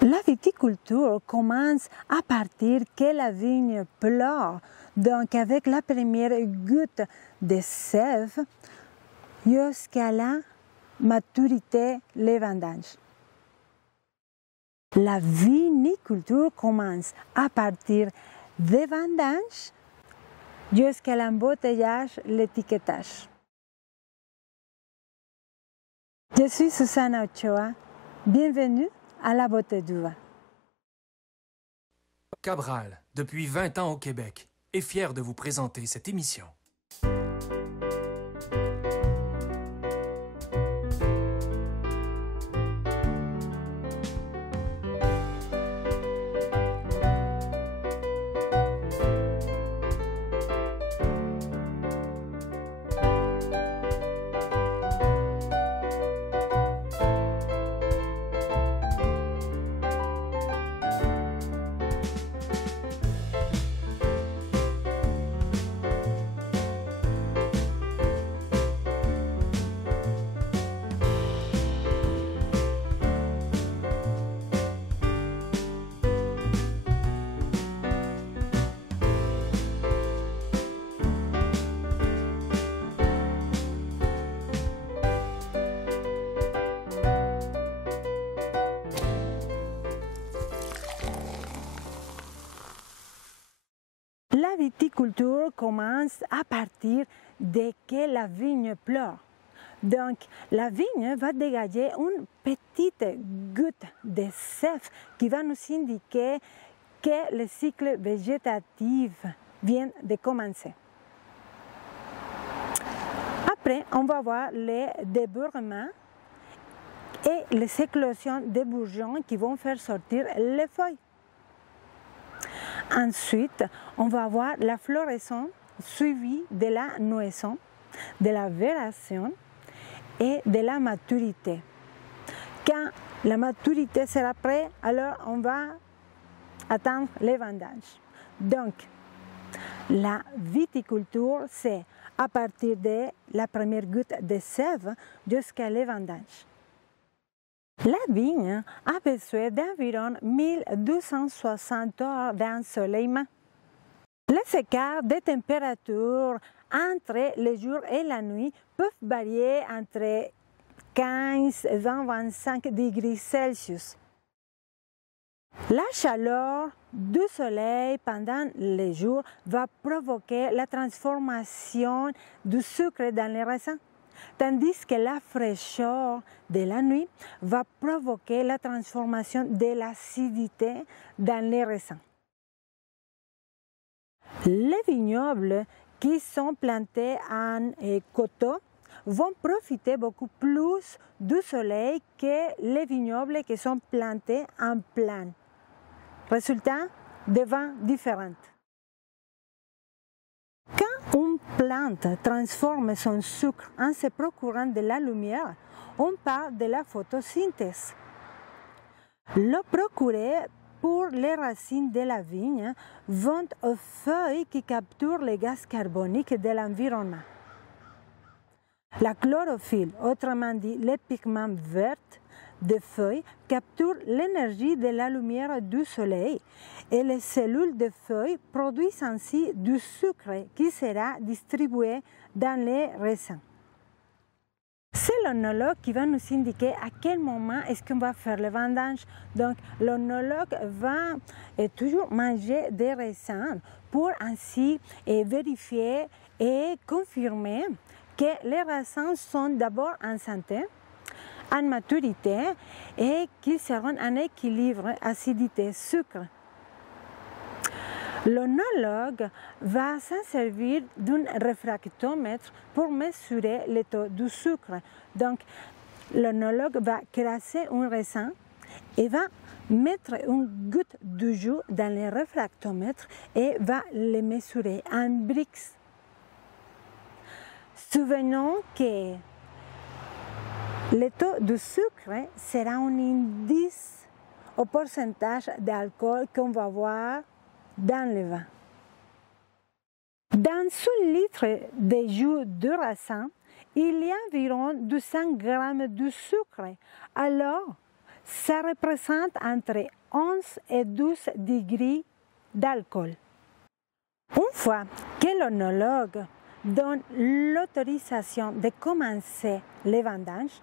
La viticulture commence à partir que la vigne pleure, donc avec la première goutte de sève jusqu'à la maturité, les vendanges. La viniculture commence à partir des vendanges jusqu'à l'embouteillage, l'étiquetage. Je suis Susana Ochoa, bienvenue à la beauté du vin. Cabral, depuis 20 ans au Québec, est fier de vous présenter cette émission. La viticulture commence à partir de que la vigne pleure. Donc, la vigne va dégager une petite goutte de sève qui va nous indiquer que le cycle végétatif vient de commencer. Après, on va voir les débourrements et les éclosions des bourgeons qui vont faire sortir les feuilles. Ensuite, on va voir la floraison suivie de la nouaison, de la vération et de la maturité. Quand la maturité sera prête, alors on va attendre les vendanges. Donc, la viticulture, c'est à partir de la première goutte de sève jusqu'à les vendanges. La vigne a besoin d'environ 1260 heures d'ensoleillement. Les écarts de température entre le jour et la nuit peuvent varier entre 15 et 25 degrés Celsius. La chaleur du soleil pendant les jours va provoquer la transformation du sucre dans les raisins, tandis que la fraîcheur de la nuit va provoquer la transformation de l'acidité dans les raisins. Les vignobles qui sont plantés en coteaux vont profiter beaucoup plus du soleil que les vignobles qui sont plantés en plaine. Résultat, des vins différents. Quand une plante transforme son sucre en se procurant de la lumière, on parle de la photosynthèse. Le procuré pour les racines de la vigne vont aux feuilles qui capturent les gaz carboniques de l'environnement. La chlorophylle, autrement dit les pigments verts des feuilles, capturent l'énergie de la lumière du soleil et les cellules des feuilles produisent ainsi du sucre qui sera distribué dans les raisins. C'est l'œnologue qui va nous indiquer à quel moment est-ce qu'on va faire le vendange. Donc l'œnologue va toujours manger des raisins pour ainsi vérifier et confirmer que les raisins sont d'abord en santé, en maturité et qu'ils seront en équilibre acidité-sucre. L'œnologue va s'en servir d'un réfractomètre pour mesurer le taux du sucre. Donc, l'œnologue va crasser un raisin et va mettre une goutte de jus dans le réfractomètre et va le mesurer en brix. Souvenons que le taux de sucre sera un indice au pourcentage d'alcool qu'on va voir dans le vin. Dans 1 litre de jus de raisin, il y a environ 200 g de sucre. Alors, ça représente entre 11 et 12 degrés d'alcool. Une fois que l'œnologue donne l'autorisation de commencer les vendanges,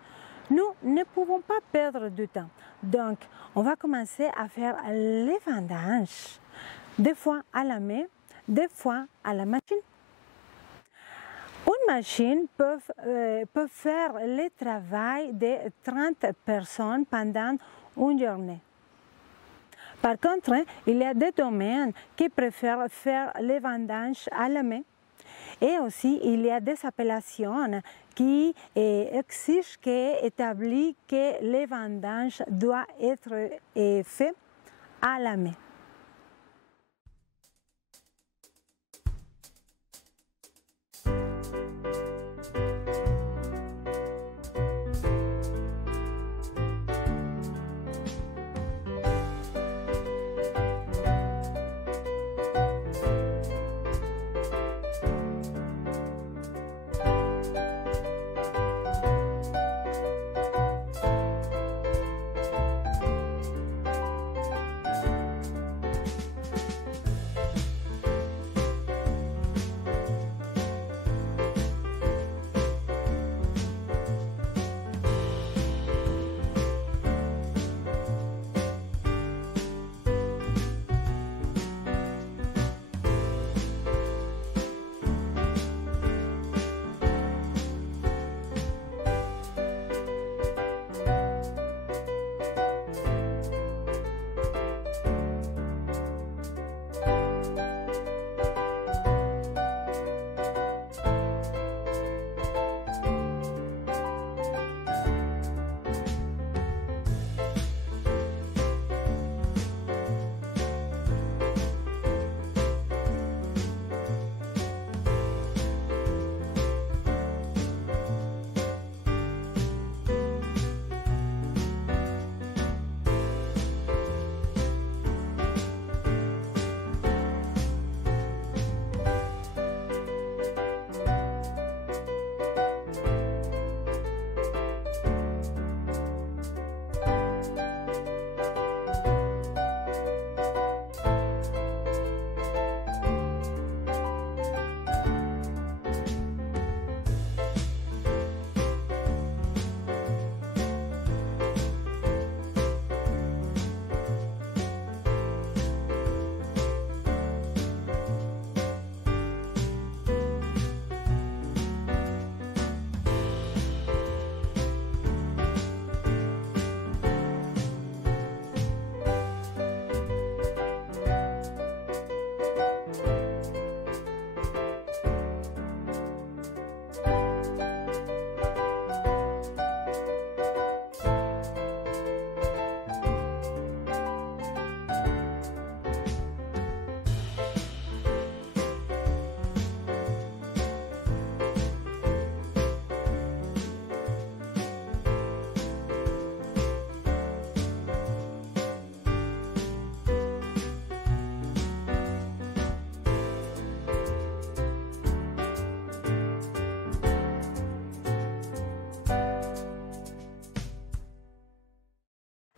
nous ne pouvons pas perdre du temps. Donc, on va commencer à faire les vendanges, des fois à la main, des fois à la machine. Une machine peut faire le travail de 30 personnes pendant une journée. Par contre, il y a des domaines qui préfèrent faire les vendanges à la main. Et aussi, il y a des appellations qui exigent, qui établissent que les vendanges doivent être faites à la main.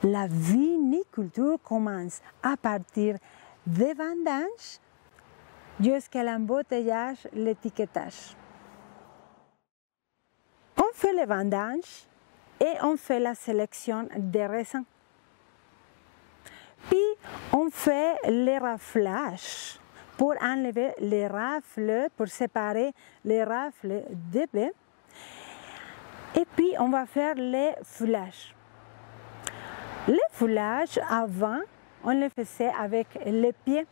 La viniculture commence à partir des vendanges jusqu'à l'embouteillage, l'étiquetage. On fait les vendanges et on fait la sélection des raisins. Puis on fait les raflages pour enlever les rafles, pour séparer les rafles des baies. Et puis on va faire les foulages. Les foulages, avant, on les faisait avec les pieds.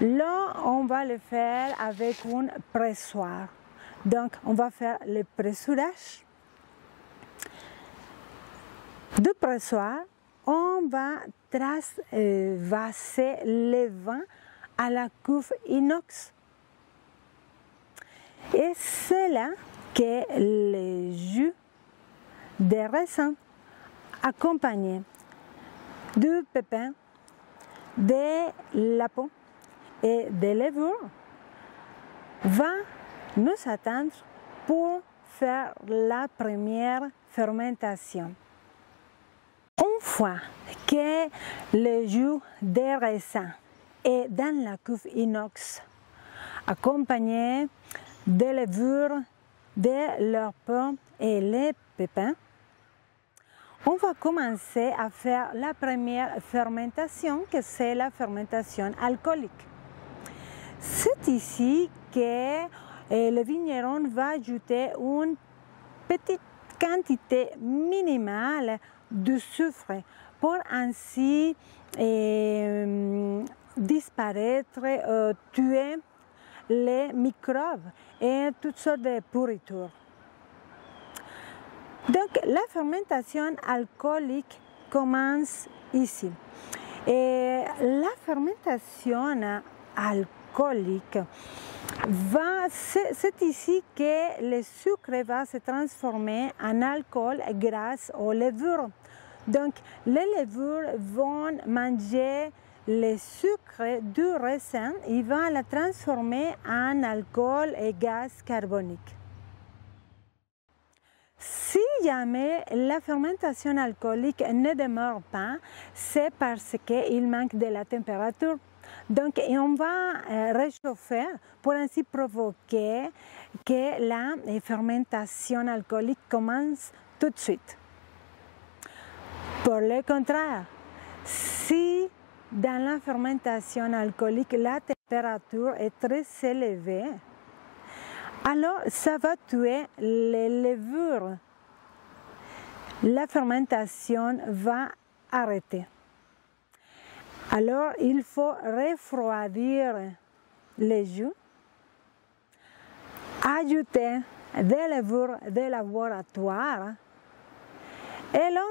Là, on va le faire avec un pressoir. Donc, on va faire le pressurage. Du pressoir, on va vasser le vin à la cuve inox. Et c'est là que le jus des raisins accompagné du pépin, de la peau et de levure va nous attendre pour faire la première fermentation. fois que le jus de raisin est dans la cuve inox, accompagné de levure, de leur peau et les pépins, on va commencer à faire la première fermentation, que c'est la fermentation alcoolique. C'est ici que le vigneron va ajouter une petite quantité minimale de sucre pour ainsi disparaître, tuer les microbes et toutes sortes de pourritures. Donc la fermentation alcoolique commence ici. Et la fermentation alcoolique c'est ici que le sucre va se transformer en alcool grâce aux levures. Donc les levures vont manger le sucre du raisin, ils vont la transformer en alcool et gaz carbonique. Si jamais la fermentation alcoolique ne demeure pas, c'est parce qu'il manque de la température. Donc on va réchauffer pour ainsi provoquer que la fermentation alcoolique commence tout de suite. Pour le contraire, si dans la fermentation alcoolique la température est très élevée, alors ça va tuer les levures. La fermentation va arrêter. Alors il faut refroidir les jus, ajouter des levures de laboratoire et là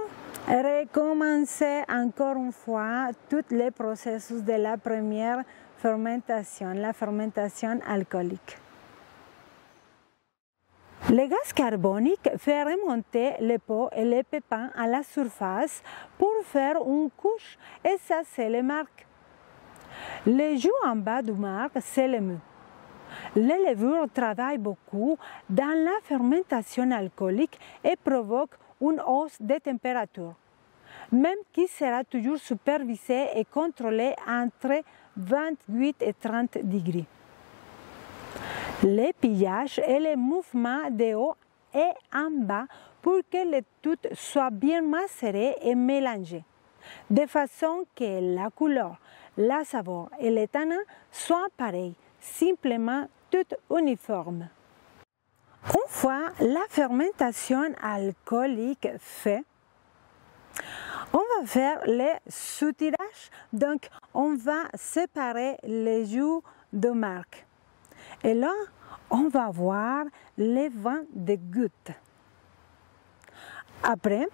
recommencer encore une fois tous les processus de la première fermentation, la fermentation alcoolique. Le gaz carbonique fait remonter les peaux et les pépins à la surface pour faire une couche et ça c'est le marc. Le jus en bas du marc c'est le mût. Les levures travaillent beaucoup dans la fermentation alcoolique et provoquent une hausse de température, même qui sera toujours supervisée et contrôlée entre 28 et 30 degrés. Les pillages et les mouvements de haut et en bas pour que le tout soit bien macéré et mélangé, de façon que la couleur, la saveur et les tanins soient pareils, simplement toutes uniformes. Une fois la fermentation alcoolique faite, on va faire le soutirage, donc on va séparer les jus de marc. Et là, on va voir les vins de goutte. Après,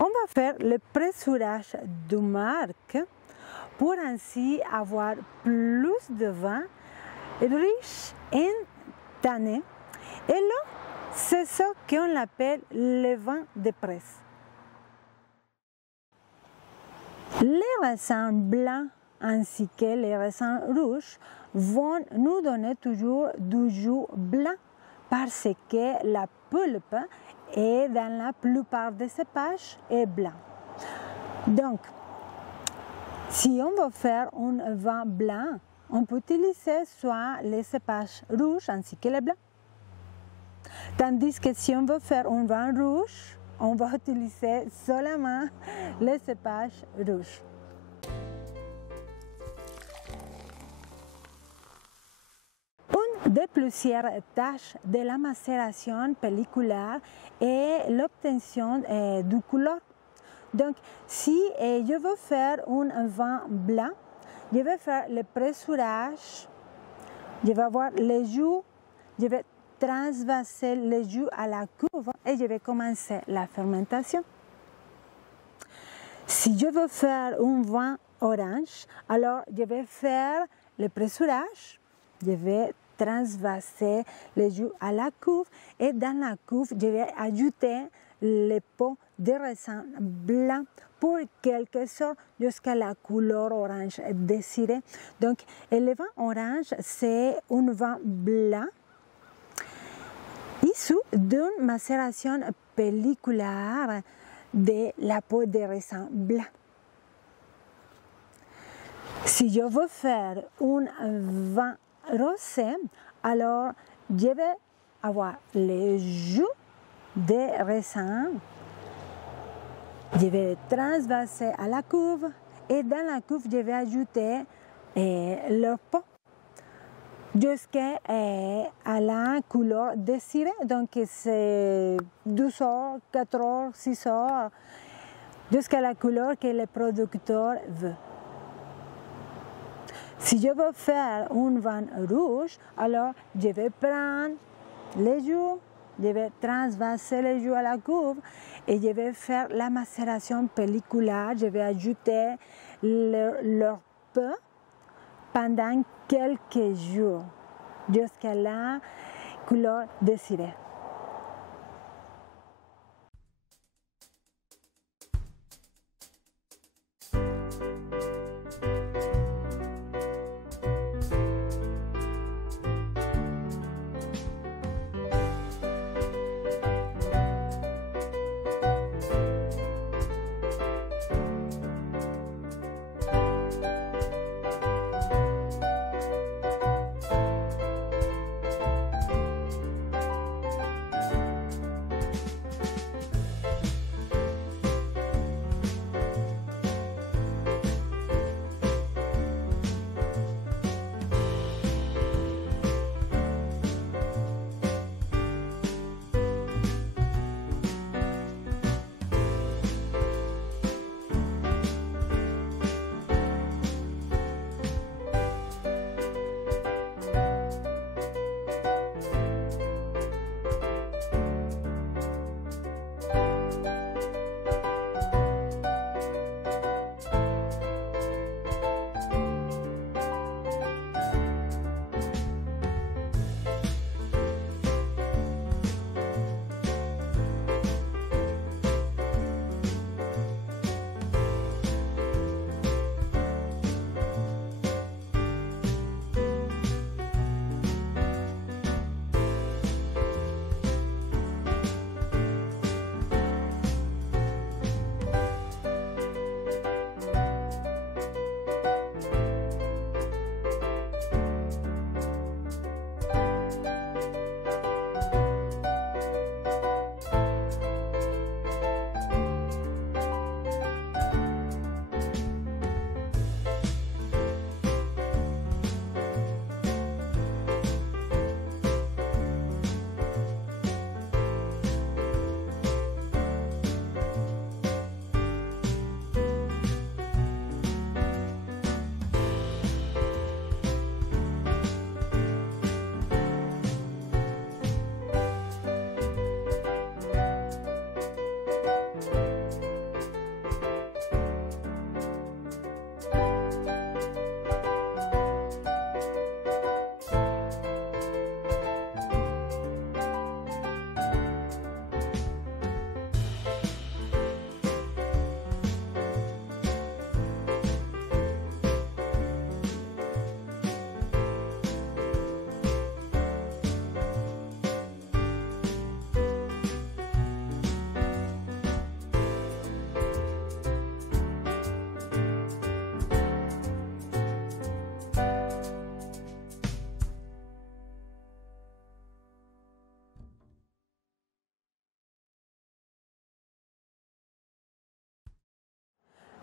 on va faire le pressurage du marc pour ainsi avoir plus de vin riche en tanins. Et là, c'est ça qu'on appelle le vin de presse. Les raisins blancs ainsi que les raisins rouges vont nous donner toujours du jus blanc parce que la pulpe est dans la plupart des cépages est blanc. Donc, si on veut faire un vin blanc, on peut utiliser soit les cépages rouges ainsi que les blancs. Tandis que si on veut faire un vin rouge, on va utiliser seulement les cépages rouges. Une des plusieurs tâches de la macération pelliculaire est l'obtention du couleur. Donc, si je veux faire un vin blanc, je vais faire le pressurage, je vais avoir les jus, je vais transvaser les jus à la cuve et je vais commencer la fermentation. Si je veux faire un vin orange, alors je vais faire le pressurage, je vais transvaser les jus à la cuve et dans la cuve, je vais ajouter les peaux de raisin blanc pour quelque sorte jusqu'à la couleur orange désirée. Donc, le vin orange, c'est un vin blanc issu d'une macération pelliculaire de la peau de raisin blanc. Si je veux faire un vin rosé, alors je vais avoir les jus de raisin. Je vais les transvaser à la cuve et dans la cuve, je vais ajouter leur peau jusqu'à la couleur désirée. Donc, c'est 12 heures, 4 heures, 6 heures, jusqu'à la couleur que le producteur veut. Si je veux faire un vin rouge, alors je vais prendre les jus, je vais transvaser les jus à la cuve et je vais faire la macération pelliculaire. Je vais ajouter leur peau pendant quelques jours jusqu'à la couleur désirée.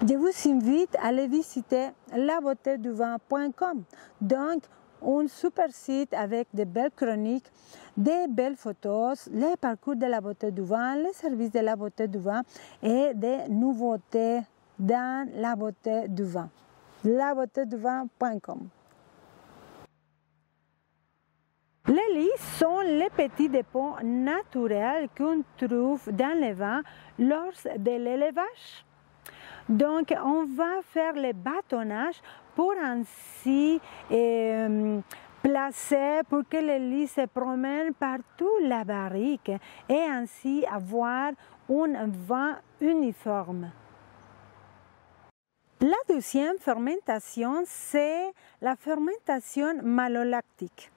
Je vous invite à aller visiter labeauteduvin.com. Donc, un super site avec de belles chroniques, des belles photos, les parcours de la beauté du vin, les services de la beauté du vin et des nouveautés dans la beauté du vin. labeauteduvin.com. Les lys sont les petits dépôts naturels qu'on trouve dans les vins lors de l'élevage. Donc, on va faire le bâtonnage pour ainsi placer, pour que les lys se promènent partout la barrique et ainsi avoir un vin uniforme. La deuxième fermentation, c'est la fermentation malolactique.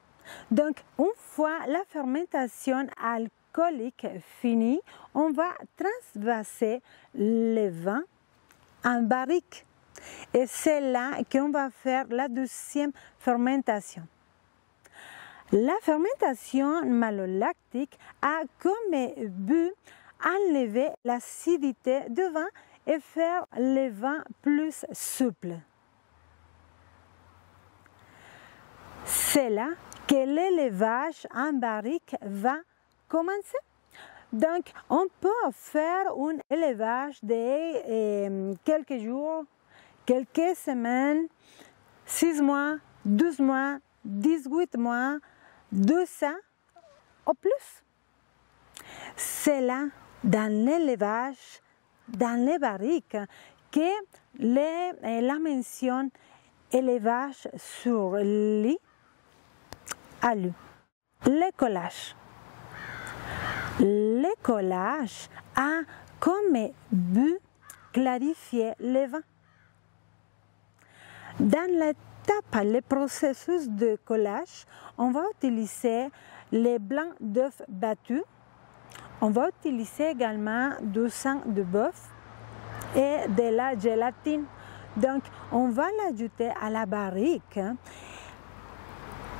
Donc, une fois la fermentation alcoolique alcoolique fini, on va transvaser le vin en barrique. Et c'est là qu'on va faire la deuxième fermentation. La fermentation malolactique a comme but enlever l'acidité du vin et faire le vin plus souple. C'est là que l'élevage en barrique va commencer. Donc, on peut faire un élevage de quelques jours, quelques semaines, 6 mois, 12 mois, 18 mois, 2 ans ou plus. C'est là, dans l'élevage, dans les barriques, que la mention élevage sur lit a lieu. Le collage. Le collage a comme but clarifier le vin. Dans l'étape, le processus de collage, on va utiliser les blancs d'œufs battus. On va utiliser également du sang de bœuf et de la gélatine. Donc, on va l'ajouter à la barrique.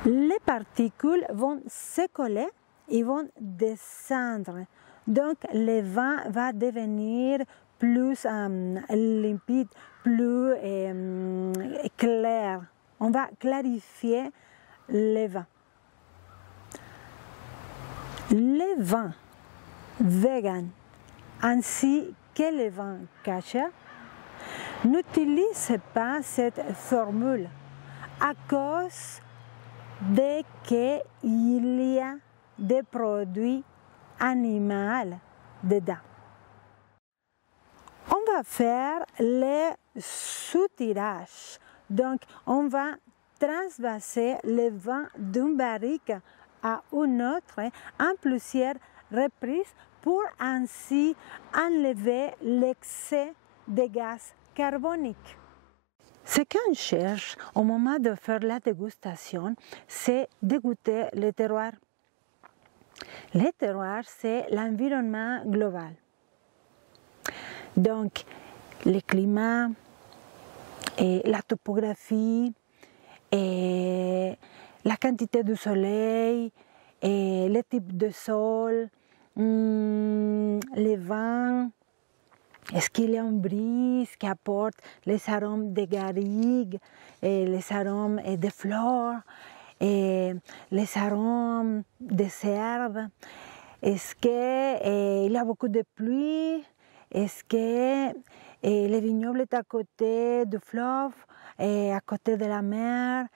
Les particules vont se coller et vont descendre. Donc, le vin va devenir plus limpide, plus clair. On va clarifier le vin. Les vins vegan ainsi que les vins cachers n'utilisent pas cette formule à cause de qu'il y a des produits animaux dedans. On va faire le soutirage. Donc, on va transvaser le vin d'une barrique à une autre en plusieurs reprises pour ainsi enlever l'excès de gaz carbonique. Ce qu'on cherche au moment de faire la dégustation, c'est de goûter le terroir. Le terroir, c'est l'environnement global. Donc, le climat, et la topographie, et la quantité de soleil, et le type de sol, les vents, est-ce qu'il y a une brise qui apporte les arômes des garrigues, et les arômes des fleurs, et les arômes des herbes? Est-ce qu'il y a beaucoup de pluie? Est-ce que le vignoble est à côté du fleuve, et à côté de la mer,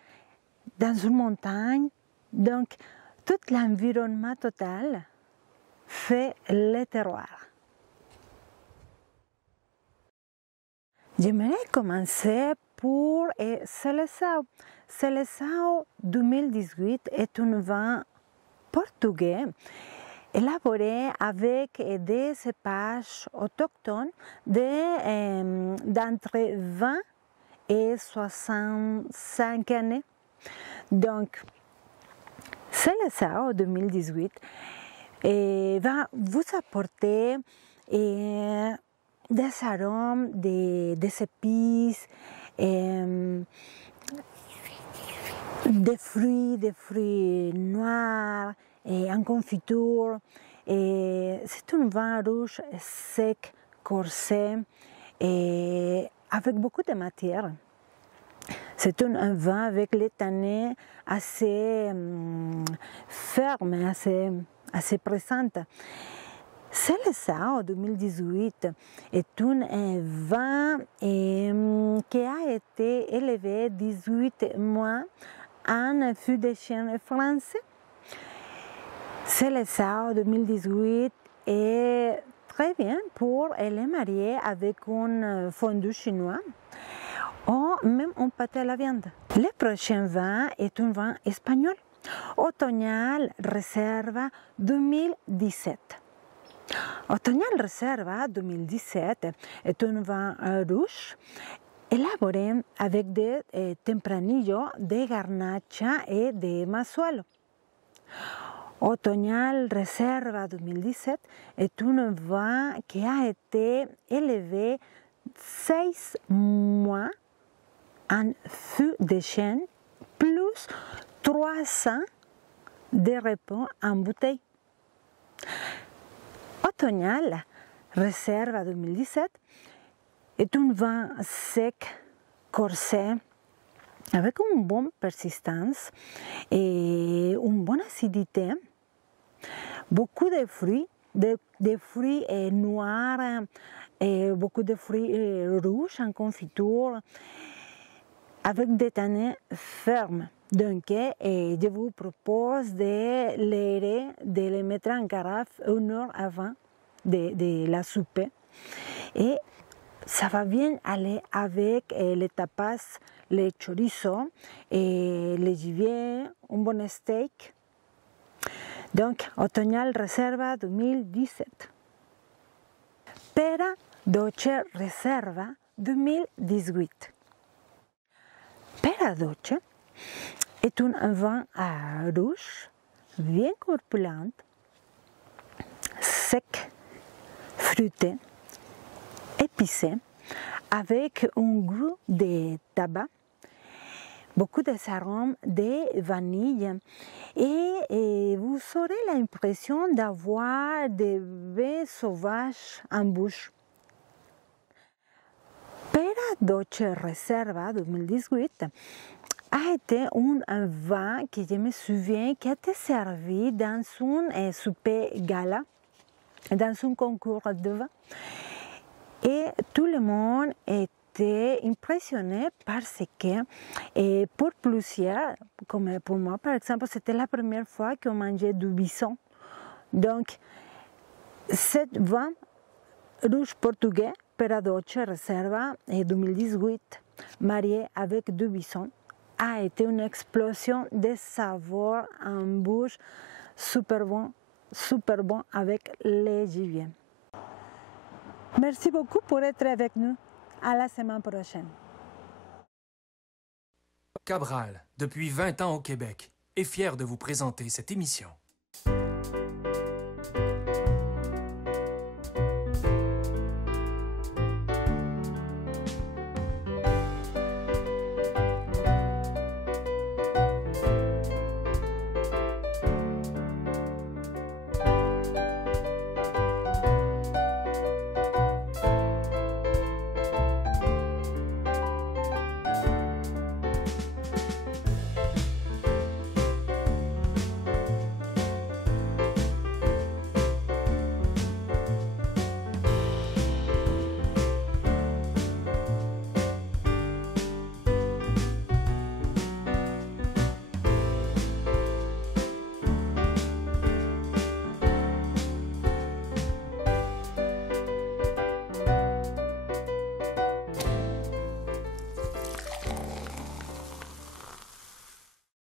dans une montagne? Donc, tout l'environnement total fait le terroir. J'aimerais commencer pour Seleção. Seleção 2018 est un vin portugais élaboré avec des cépages autochtones d'entre 20 et 65 années. Donc, Seleção 2018 va vous apporter des arômes, des épices, des fruits noirs et en confiture. C'est un vin rouge sec, corsé et avec beaucoup de matière. C'est un vin avec les tanins assez ferme, assez présente. Seleção 2018 est un vin qui a été élevé 18 mois en fût de chêne français. Seleção 2018 est très bien pour les marier avec un fondu chinois ou même un pâté à la viande. Le prochain vin est un vin espagnol, Otoñal Reserva 2017. Otoñal Reserva 2017 est un vin rouge élaboré avec des tempranillo de garnacha et de mazuelo. Automnal Reserva 2017 est un vin qui a été élevé 6 mois en fût de chêne plus 300 de repos en bouteille. Automnal Reserva 2017 est un vin sec, corsé, avec une bonne persistance et une bonne acidité, beaucoup de fruits, des fruits noirs et beaucoup de fruits rouges en confiture, avec des tanins fermes. Donc, je vous propose de les mettre en carafe 1 heure avant de la souper. Et ça va bien aller avec les tapas, les chorizo, et les gibier, un bon steak. Donc, Automnal Reserva 2017. Pera Dolce Reserva 2018. Pera Dolce est un vin rouge, bien corpulent, sec, fruité, épicé, avec un goût de tabac, beaucoup d'arômes de vanille et vous aurez l'impression d'avoir des baies sauvages en bouche. Pera Dolce Reserva 2018 a été un vin que je me souviens qui a été servi dans un souper gala, dans un concours de vin. Et tout le monde était impressionné parce que, pour plusieurs, comme pour moi par exemple, c'était la première fois qu'on mangeait du bison. Donc, ce vin rouge portugais, Pera Dolce Reserva 2018, marié avec du bison, a été une explosion de saveurs en bouche, super bon avec les gibiers. Merci beaucoup pour être avec nous. À la semaine prochaine. Cabral, depuis 20 ans au Québec, est fier de vous présenter cette émission.